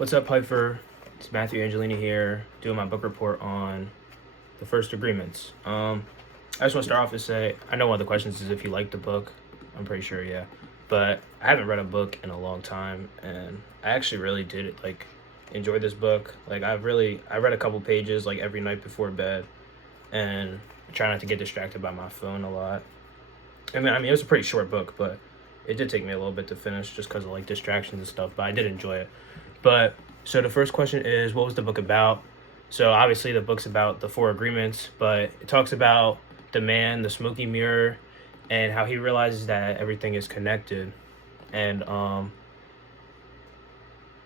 What's up, Piper? It's Matthew Angelini here, doing my book report on The First Agreements. I just want to start off and say, I know one of the questions is if you like the book. I'm pretty sure, yeah. But I haven't read a book in a long time, and I actually really did enjoy this book. I read a couple pages every night before bed, and I try not to get distracted by my phone a lot. I mean, it was a pretty short book, but it did take me a little bit to finish just because of distractions and stuff, but I did enjoy it. But so the first question is, what was the book about? So obviously the book's about the Four Agreements, but it talks about the man, the smoky mirror, and how he realizes that everything is connected. And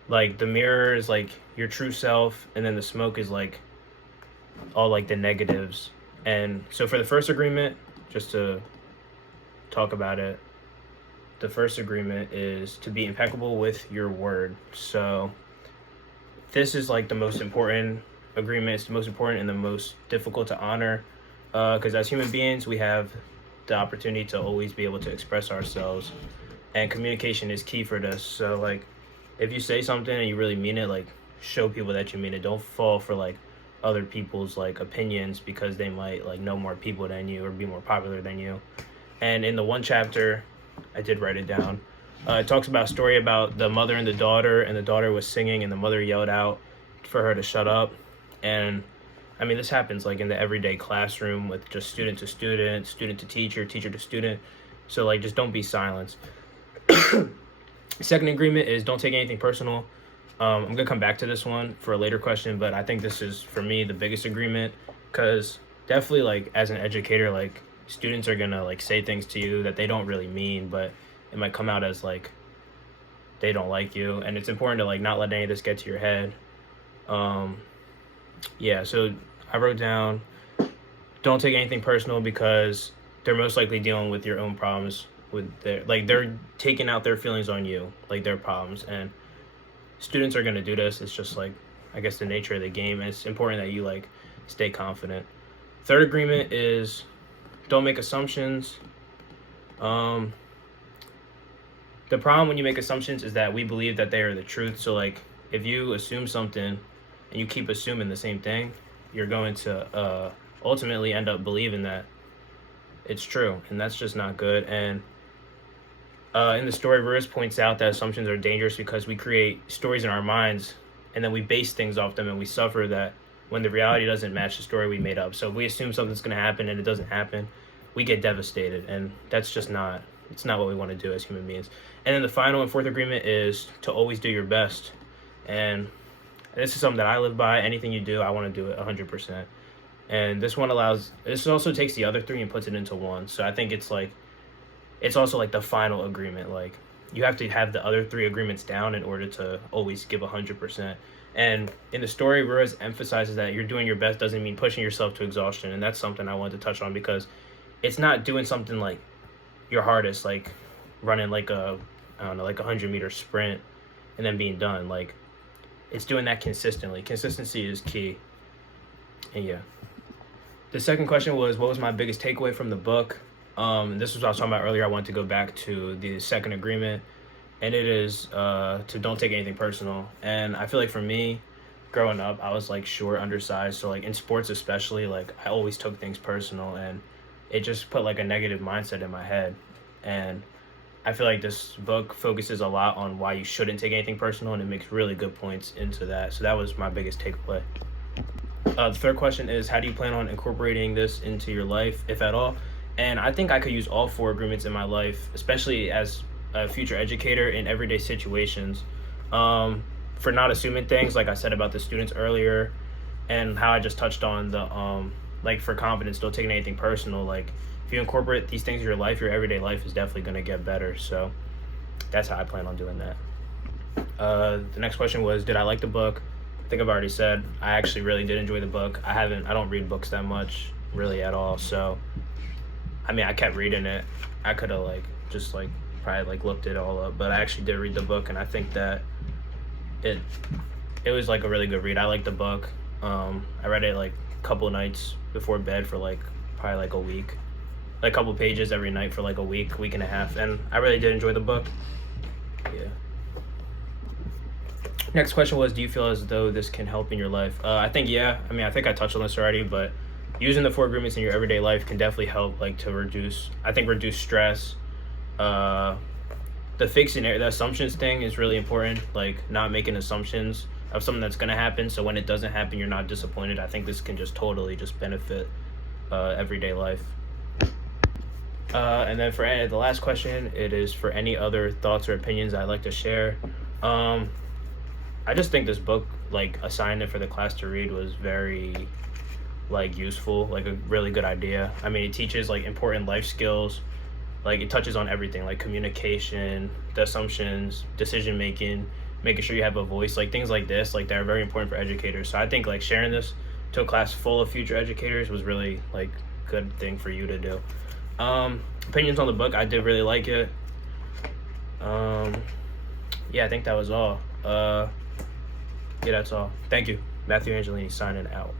the mirror is your true self, and then the smoke is all the negatives. And so for the first agreement, just to talk about it, the first agreement is to be impeccable with your word. So this is the most important agreement. It's the most important and the most difficult to honor, because as human beings, we have the opportunity to always be able to express ourselves, and communication is key for this. So if you say something and you really mean it, show people that you mean it. Don't fall for other people's opinions because they might know more people than you or be more popular than you. And in the one chapter, I did write it down. It talks about a story about the mother and the daughter was singing, and the mother yelled out for her to shut up. And I mean, this happens in the everyday classroom with just student to student, student to teacher, teacher to student. So just don't be silenced. Second agreement is don't take anything personal. I'm gonna come back to this one for a later question, but I think this is, for me, the biggest agreement, because definitely as an educator, students are gonna say things to you that they don't really mean, but it might come out as they don't like you, and it's important to not let any of this get to your head. Yeah, so I wrote down, don't take anything personal, because they're most likely dealing with your own problems with their they're taking out their feelings on you, their problems, and students are gonna do this. It's just I guess the nature of the game, and it's important that you stay confident. Third agreement is don't make assumptions. The problem when you make assumptions is that we believe that they are the truth. So if you assume something and you keep assuming the same thing, you're going to ultimately end up believing that it's true, and that's just not good. And in the story, Ruiz points out that assumptions are dangerous because we create stories in our minds, and then we base things off them, and we suffer that when the reality doesn't match the story we made up. So if we assume something's going to happen and it doesn't happen, we get devastated, and that's just not what we want to do as human beings. And then the final and fourth agreement is to always do your best. And this is something that I live by. Anything you do, I want to do it 100%. And this also takes the other three and puts it into one. So I think it's also the final agreement. You have to have the other three agreements down in order to always give 100%. And in the story, Ruiz emphasizes that you're doing your best doesn't mean pushing yourself to exhaustion. And that's something I wanted to touch on, because it's not doing something your hardest, running a 100-meter sprint and then being done. It's doing that consistently. Consistency is key. And yeah. The second question was, what was my biggest takeaway from the book? This was what I was talking about earlier. I wanted to go back to the second agreement, and it is to don't take anything personal. And I feel for me, growing up, I was short, undersized, so in sports especially, I always took things personal, and it just put a negative mindset in my head. And I feel this book focuses a lot on why you shouldn't take anything personal, and it makes really good points into that. So that was my biggest takeaway. The third question is, how do you plan on incorporating this into your life, if at all? And I think I could use all four agreements in my life, especially as a future educator in everyday situations. For not assuming things, like I said about the students earlier, and how I just touched on the for confidence, don't take anything personal. If you incorporate these things in your life, your everyday life is definitely going to get better. So that's how I plan on doing that. The next question was, did I like the book? I think I've already said I actually really did enjoy the book. I don't read books that much, really, at all. So I mean, I kept reading it. I could have probably looked it all up, but I actually did read the book, and I think that it was a really good read. I liked the book. I read it a couple nights before bed for probably a week, a couple pages every night for a week and a half, and I really did enjoy the book. Yeah. Next question was, do you feel as though this can help in your life? I think, yeah. I mean, I think I touched on this already, but using the 4 agreements in your everyday life can definitely help, like, to reduce stress. The the assumptions thing is really important, like not making assumptions of something that's going to happen, so when it doesn't happen you're not disappointed. I think this can just totally just benefit everyday life. And then for the last question, it is for any other thoughts or opinions I'd like to share. I just think this book, like, assigned it for the class to read, was very, like, useful, like a really good idea. I mean, it teaches, like, important life skills. Like, it touches on everything, like communication, the assumptions, decision making, making sure you have a voice, like things like this, like, that are very important for educators. So I think, like, sharing this to a class full of future educators was really, like, good thing for you to do. Opinions on the book, I did really like it. Yeah, I think that was all. Yeah, that's all. Thank you. Matthew Angelini signing out.